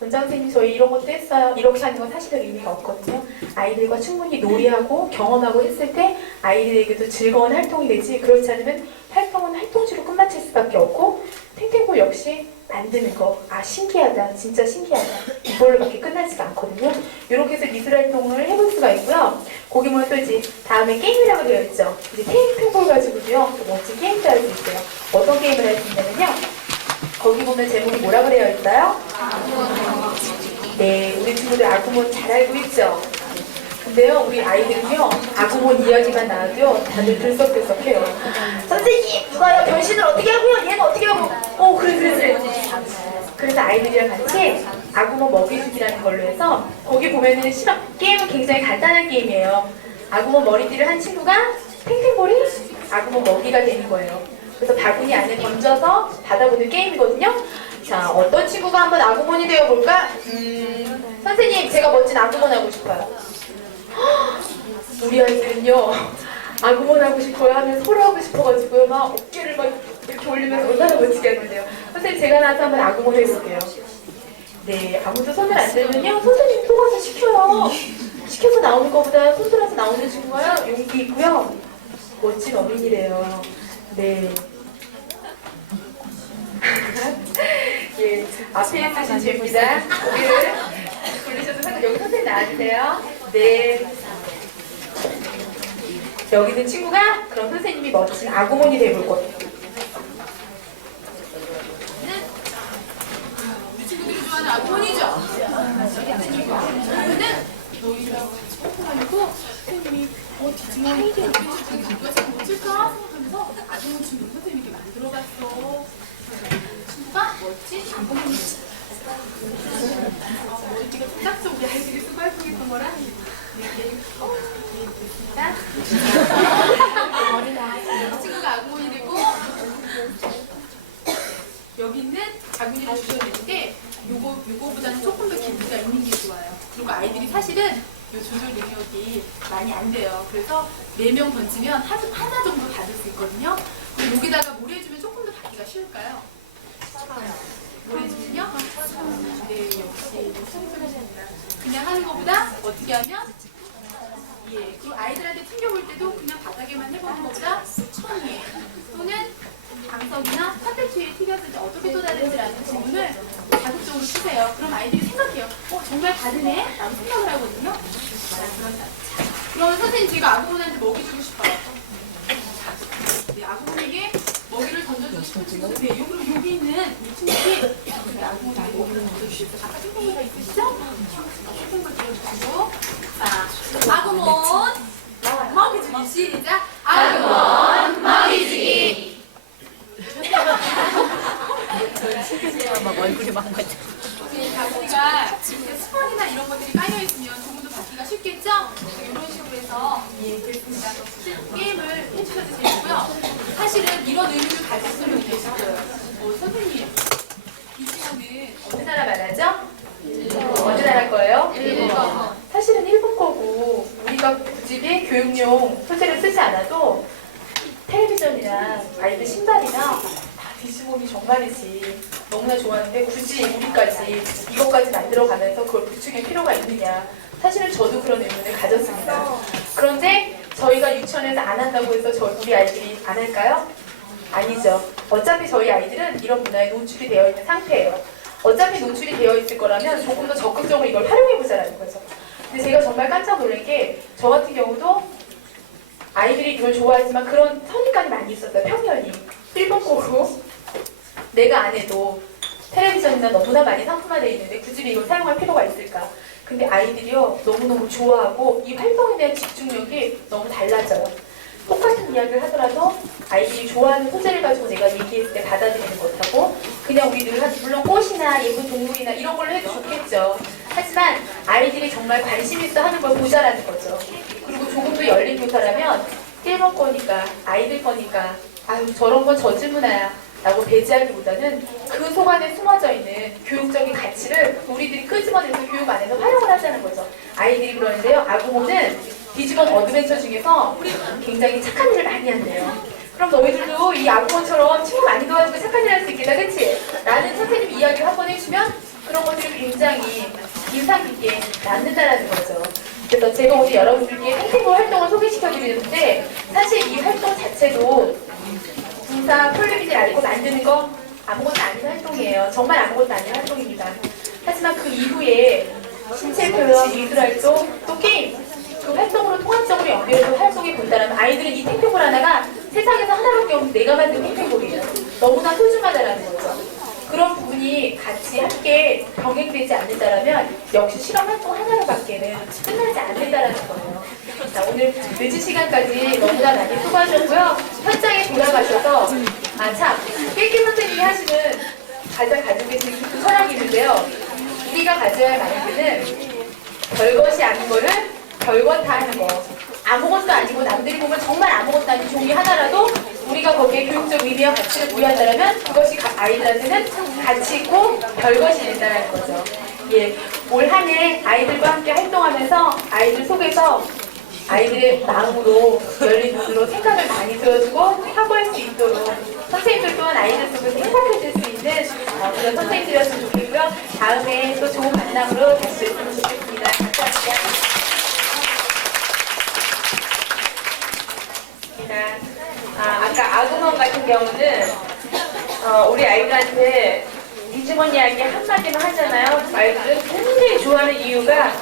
원장 선생님 저희 이런 것도 했어요. 이렇게 하는 건 사실은 의미가 없거든요. 아이들과 충분히 놀이하고 경험하고 했을 때 아이들에게도 즐거운 활동이 되지, 그렇지 않으면 활동은 활동지로 끝마칠 수밖에 없고, 탱탱볼 역시 만드는 거, 아 신기하다, 진짜 신기하다, 이걸로밖에 끝나지가 않거든요. 이렇게 해서 미술 활동을 해볼 수가 있고요. 거기 보면 또 이제 다음에 게임이라고 되어 있죠. 이제 탱탱볼 가지고도요 또 멋진 게임도 할 수 있어요. 어떤 게임을 할 수 있냐면요, 거기 보면 제목이 뭐라고 되어 있어요? 네, 우리 친구들 아구몬 잘 알고 있죠? 근데요, 우리 아이들은요, 아구몬 이야기만 나와도요, 다들 들썩들썩해요. 선생님, 누가요? 변신을 어떻게 하고요? 얘는 어떻게 하고? 그래. 그래서 아이들이랑 같이 아구몬 먹이주기라는 걸로 해서, 거기 보면은 게임은 굉장히 간단한 게임이에요. 아구몬 머리띠를 한 친구가 탱탱볼이 아구몬 먹이가 되는 거예요. 그래서 바구니 안에 던져서 받아보는 게임이거든요. 자, 어떤 친구가 한번 아구몬이 되어볼까? 선생님, 제가 멋진 아구몬 하고 싶어요. 우리 아이들은요, 아구몬 하고 싶어요 하면 서로 하고 싶어가지고요, 막 어깨를 막 이렇게 올리면서 얼마나 멋지게 하는데요. 선생님, 제가 나와서 한번 아구몬 해볼게요. 네, 아무도 손을 안 들면요, 선생님이 또 가서 시켜요. 시켜서 나오는 것보다 손들어서 나오는 친구가요, 용기 있고요, 멋진 어린이래요. 네. 예, 앞에 있으신 죄입니다. 고개를 돌리셔도 상관, 여기 선생님 나와주세요. 네. 여기 있는 친구가 그럼 선생님이 멋진 아구몬이 되볼 거예요. 우리 친구들이 좋아하는 아구몬이죠? 선생님이 아구몬은 너희랑 하고 선생님이 뒷주머니에 누가 잘 못칠까 생각하면서 아구몬 친구 선생님이 만들어봤어. 친구가 멋진 아구몬이지. 머리띠가 딱 우리 아이들이 쓰고 활동했던 거랑 됐습니다. 친구가 아구몬이 되고 여기 있는 아구니를 조절되는데 요거보다는 조금 더 길이가 있는 게 좋아요. 그리고 아이들이 사실은 요 조절 능력이 많이 안 돼요. 그래서 4명 던지면 하나 정도 받을 수 있거든요. 그리고 여기다가 뭘 해주면 조금 더 받기가 쉬울까요? 뭘 해주면요? 네, 역시 소리소리입니다. 그냥 하는 것보다 어떻게 하면? 예, 그리고 아이들한테 튕겨볼 때도 그냥 바닥에만 해보는 것보다 천천히 또는 방석이나 카페트 위에 튀겼을 때 어떻게 쏟아질지라는 질문을 자극적으로 주세요. 그럼 아이들이 생각해요. 정말 다르네? 라고 생각을 하거든요. 그러면 선생님 제가 아구몬한테 먹이 주고 싶어요. 네, 아구몬에게 먹이를 던져주고 싶은 친구들. 네, 여기 있는 이 친구들이 아구몬에게 먹이를 던져주시고 아까 탱탱이가 있으시죠? 탱탱을 들어주시고 자, 아구몬 먹이주기 시작! 아구몬 먹이주기! 막 얼굴이 망가져. 바구니가 스펀이나 이런 것들이 깔려있으면 조금 더 받기가 쉽겠죠? 이런 식으로 해서 그렇습니다. 게임을 해주셔도 되고요. 사실은 이런 의미를 가지신 분이 계실 거예요. 선생님, 이 친구는 어느 나라 말하죠? 어느 나라 거예요? 일본. 사실은 일본 거고, 우리가 굳이 교육용 소재를 쓰지 않아도 텔레비전이나 아이들 신발이나 다 디지몬이 정말이지 너무나 좋아하는데, 굳이 우리까지 이것까지 만들어가면서 그걸 부추길 필요가 있느냐. 사실은 저도 그런 의문을 가졌습니다. 그런데 저희가 유치원에서 안 한다고 해서 우리 아이들이 안 할까요? 아니죠. 어차피 저희 아이들은 이런 문화에 노출이 되어 있는 상태예요. 어차피 노출이 되어 있을 거라면 조금 더 적극적으로 이걸 활용해보자라는 거죠. 근데 제가 정말 깜짝 놀란 게, 저 같은 경우도 아이들이 이걸 좋아하지만 그런 선입관이 많이 있었어요. 편견이. 일본 거고 내가 안 해도 텔레비전이나 너무나 많이 상품화되어 있는데 굳이 이걸 사용할 필요가 있을까? 근데 아이들이요, 너무너무 좋아하고 이 활동에 대한 집중력이 너무 달라져요. 똑같은 이야기를 하더라도 아이들이 좋아하는 소재를 가지고 내가 얘기했을 때 받아들이는 것하고, 그냥 우리 늘 물론 꽃이나 예쁜 동물이나 이런 걸로 해도 좋겠죠. 하지만 아이들이 정말 관심 있어 하는 걸 보자라는 거죠. 그리고 조금 더 열린 교사라면 일본 거니까, 아이들 거니까, 아유 저런 건 저질 문화야 라고 배제하기보다는 그 속 안에 숨어져 있는 교육적인 가치를 우리들이 끄집어내서 교육 안에서 활용을 하자는 거죠. 아이들이 그러는데요, 아구몬은 디지몬 어드벤처 중에서 굉장히 착한 일을 많이 한대요. 그럼 너희들도 이 아구몬처럼 친구 많이 도와주고 착한 일 할 수 있겠다, 그치? 라는 선생님이 이야기를 한번 해주면 그런 것들이 굉장히 인상 깊게 남는다라는 거죠. 그래서 제가 오늘 여러분들께 탱탱볼 활동을 소개시켜드리는데 사실 이 활동 자체도 군사 폴리미들 알고 만드는 거 아무것도 아닌 활동이에요. 정말 아무것도 아닌 활동입니다. 하지만 그 이후에 신체 표현, 미술 활동, 또 게임 그 활동으로 통합적으로 연결해서 활동해 본다면 아이들은 이 탱탱볼 하나가 세상에서 하나밖에 없는 내가 만든 탱탱볼이에요. 너무나 소중하다라는 거죠. 그런 부분이 같이 함께 병행되지 않는다면 역시 실험 활동 하나로밖에는 끝나지 않는다라는 거예요. 자, 오늘 늦은 시간까지 너무나 많이 수고하셨고요. 현장에 돌아가셔서 참 깨끼 선생님이 하시는 가장 가지고 계신 깊은 철학이 있는데요. 우리가 가져야 할 마인드는 별것이 아닌 거를 별것 다 하는 거. 아무것도 아니고 남들이 보면 정말 아무것도 아닌 종이 하나라도 우리가 거기에 교육적 의미와 가치를 부여한다면 그것이 아이들한테는 가치 있고 별것이 된다는 거죠. 예, 올 한 해 아이들과 함께 활동하면서 아이들 속에서 아이들의 마음으로 열린 눈으로 생각을 많이 들어주고 사고할 수 있도록 선생님들 또한 아이들 속에서 행복해질 수 있는 그런 선생님들이었으면 좋겠고요. 다음에 또 좋은 만남으로 다시 뵙으면 좋겠습니다. 감사합니다. 아까 아구먼 같은 경우는 우리 아이들한테 디지몬 이야기 한마디만 하잖아요. 아이들은 굉장히 좋아하는 이유가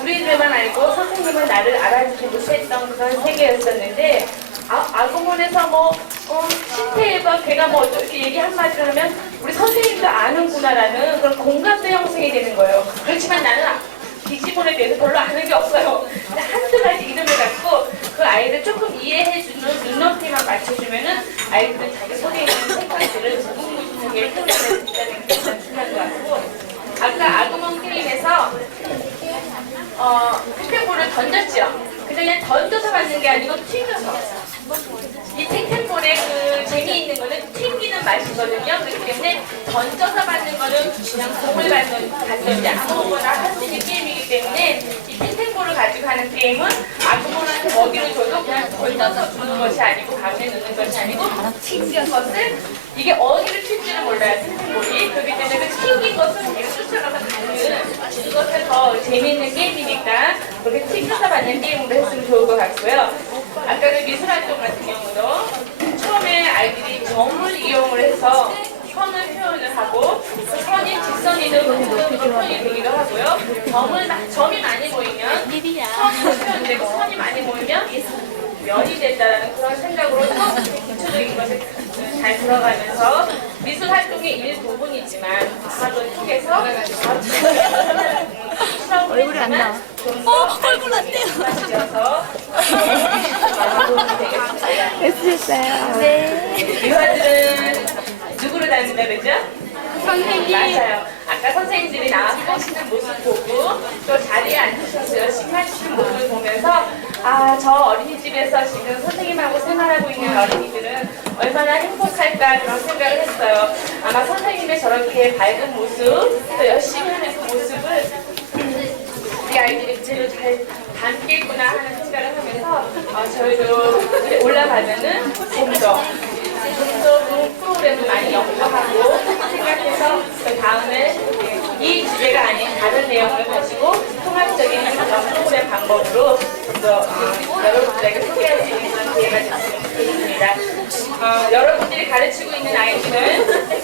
우리들만 알고 선생님은 나를 알아주지 못했던 그런 세계였었는데 아구몬에서 뭐 신태일과 걔가 뭐 어떻게 얘기 한마디를 하면 우리 선생님도 아는구나라는 그런 공감도 형성이 되는 거예요. 그렇지만 나는 디지몬에 대해서 별로 아는 게 없어요. 근데 한두 가지 이름을 갖고 그 아이를 조금 이해해주는 눈높이만 맞춰주면은 아이들은 자기 속에 있는 생각들을 무궁무진하게 표현할 수 있다는 게 가장 중요한 것 같고 아까 아구몬 게임에서 탱탱볼을 던졌죠. 근데 그냥 던져서 받는 게 아니고 튕겨서. 이 탱탱볼의 그 재미있는 거는 튕기는 맛이거든요. 그렇기 때문에 던져서 받는 거는 그냥 공을 받는 아무거나 할 수 있는 게임이기 때문에 이 탱탱볼을 가지고 하는 게임은 아무거나한테 먹이를 줘도 그냥 던져서 주는 것이 아니고 가운데 넣는 것이 아니고 튕긴 것을 이게 어디를 튈지를 몰라요. 탱탱볼이. 그렇기 때문에 그 튕긴 것을 계속 쫓아가서 가는 그것을 더 재미있는 게임이니까 그렇게 튕겨서 받는 게임으로 했으면 좋을 것 같고요. 아까 그 미술활동 같은 경우도 처음에 아이들이 점을 이용을 해서 선을 표현을 하고 그 선이 직선이든 곡선으로 표현이 되기도 하고요. 점이 많이 보이면 선으로 표현되고 선이 많이 보이면 면이 된다는 그런 생각으로 또 기초적인 것을 잘 들어가면서 미술 활동의 일부분이지만 아마도 통해서 얼굴이 안 나와. 얼굴 안 돼요. 했어요. 네. 유아들은 누구를 닮는다 그랬죠? 선생님. 맞아요. 아까 선생님들이 나와서 하시는 모습 보고 또 자리에 앉으셔서 열심히 하시는 모습을 보면서 저 어린이집에서 지금 선생님하고 생활하고 있는 어린이들은 얼마나 행복할까 그런 생각을 했어요. 아마 선생님의 저렇게 밝은 모습 또 열심히 하는 그 모습을 우리 아이들이 그대로 잘 담겠구나 하는 생각을 하면서 저희도 올라가면은 좀 더 그 프로그램을 많이 연구하고 생각해서 그 다음에 이 주제가 아닌 다른 내용을 가지고 통합적인 그런 프로그램 방법으로 좀 더 여러분들에게 소개할 수 있는 그런 기회가 됐으면 좋겠습니다. 여러분들이 가르치고 있는 아이들은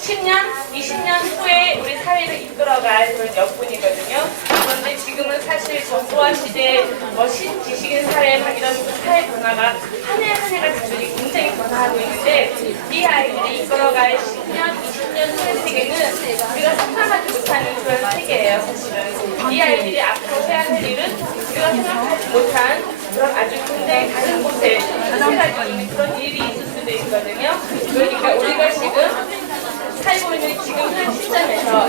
10년, 20년 후에 우리 사회를 이끌어갈 그런 역군이거든요. 그런데 지금은 사실 정보화 시대, 신지식인 사회, 막 이런 사회 변화가 한 해 한 해가 다르게 굉장히 변화하고 있는데 이 아이들이 이끌어갈 10년, 20년 후의 세계는 우리가 상상하지 못하는 그런 세계예요, 사실은. 이 아이들이 앞으로 해야 할 일은 우리가 생각하지 못한 그런 아주 굉장히 다른 곳에 생각하고 있는 그런 일이 있을 수도 있거든요. 그러니까 우리가 지금 살고 있는 지금 현 시점에서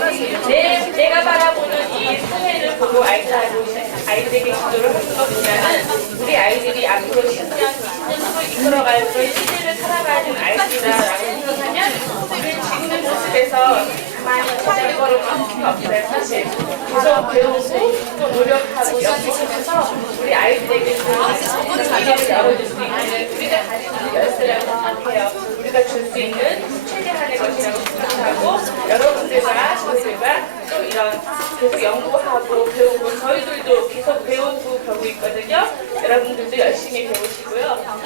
내가 바라보는 이 사회를 보고 아이들에게 지도를 하는 것보다는 우리 아이들이 앞으로 10년, 20년 후로 이끌어갈 그런 시대를 살아가는 아이들이다라고 생각하면 우리는 지금의 모습에서 가만히 기다릴 거를 할 수가 없어요, 사실. 계속 배우고 또 노력하고 연구하면서 우리 아이들에게 그 미래를 열어줄 수 있는 우리가 가지고 있는 열쇠라고 생각해요. 우리가 줄 수 있는 최대한의 것이라고 생각하고 여러분들과 저희들과 또 이런 계속 연구하고 배우고 저희들도 계속 배우고 배우고 있거든요. 여러분들도 열심히 배우시고요.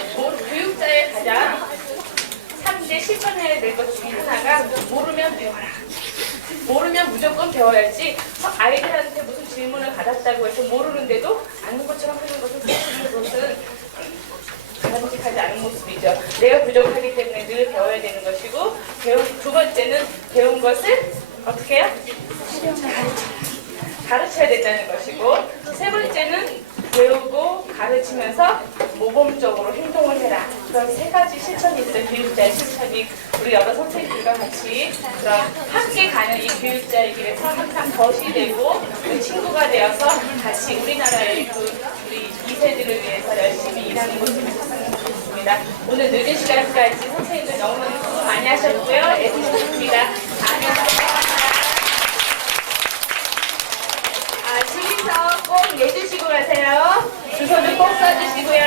교육자의 가장 3대 실천해야 될 것 중에 하나가 모르면 배워라. 모르면 무조건 배워야지. 아이들한테 무슨 질문을 받았다고 해서 모르는데도 아는 것처럼 하는 것을 보여주는 것은 바람직하지 않은 모습이죠. 내가 부족하기 때문에 늘 배워야 되는 것이고, 두 번째는 배운 것을 어떻게 해요? 가르쳐야 된다는 것이고, 세 번째는 배우고 가르치면서 모범적으로 행동을 해라. 그런 세 가지 실천이 있어요. 교육자의 실천이. 우리 여러 선생님들과 같이 그런 함께 가는 이 교육자의 길에서 항상 덫이 되고 친구가 되어서 같이 우리나라의 우리 2세들을 위해서 열심히 일하는 모습을 찾아가는 것 같습니다. 오늘 늦은 시간까지 선생님들 너무너무 수고 많이 하셨고요. 애쓰셨습니다. 다음에 주의서 꼭 내주시고 가세요. 주소는 꼭 써주시고요.